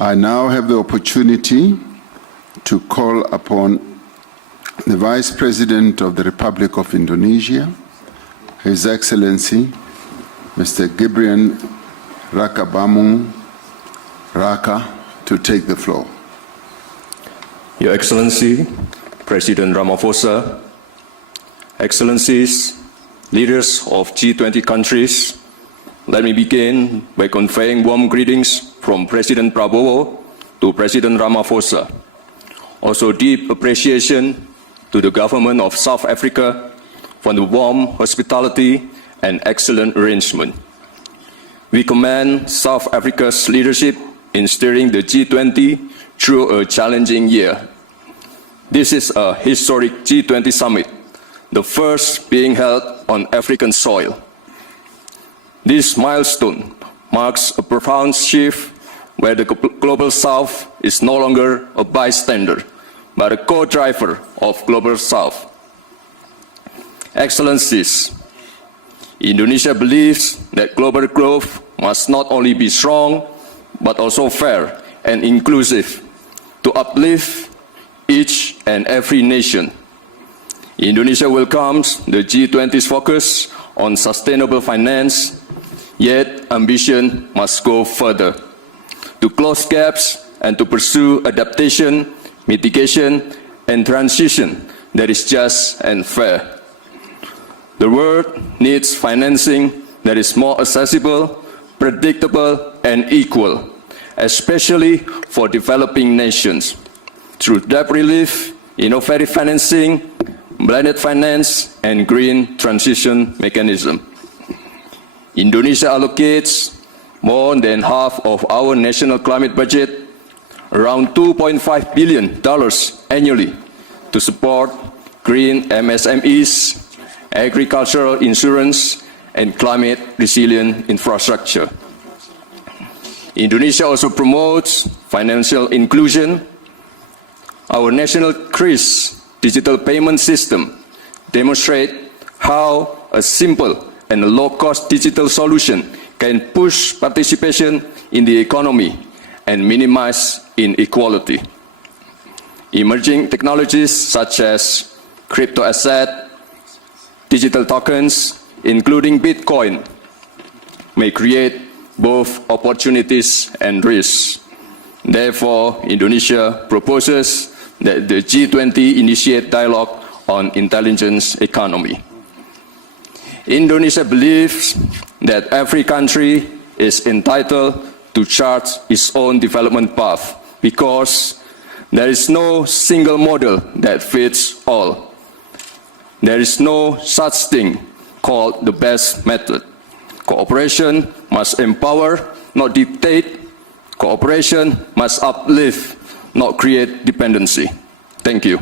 I now have the opportunity to call upon the Vice President of the Republic of Indonesia, His Excellency, Mr. Gibran Rakabamung Raka, to take the floor. Your Excellency, President Ramaphosa, Excellencies, leaders of G20 countries, let me begin by conveying warm greetings from President Prabowo to President Ramaphosa. Also deep appreciation to the government of South Africa for the warm hospitality and excellent arrangement. We commend South Africa's leadership in steering the G20 through a challenging year. This is a historic G20 summit, the first being held on African soil. This milestone marks a profound shift where the Global South is no longer a bystander, but a co-driver of Global South. Excellencies, Indonesia believes that global growth must not only be strong, but also fair and inclusive to uplift each and every nation. Indonesia welcomes the G20's focus on sustainable finance, yet ambition must go further to close gaps and to pursue adaptation, mitigation, and transition that is just and fair. The world needs financing that is more accessible, predictable, and equal, especially for developing nations, through debt relief, innovative financing, blended finance, and green transition mechanism. Indonesia allocates more than half of our national climate budget, around $2.5 billion annually, to support green MSMEs, agricultural insurance, and climate-resilient infrastructure. Indonesia also promotes financial inclusion. Our national CRIS digital payment system demonstrates how a simple and a low-cost digital solution can push participation in the economy and minimize inequality. Emerging technologies such as crypto asset, digital tokens, including Bitcoin, may create both opportunities and risks. Therefore, Indonesia proposes that the G20 initiate dialogue on intelligence economy. Indonesia believes that every country is entitled to chart its own development path because there is no single model that fits all. There is no such thing called the best method. Cooperation must empower, not dictate. Cooperation must uplift, not create dependency. Thank you.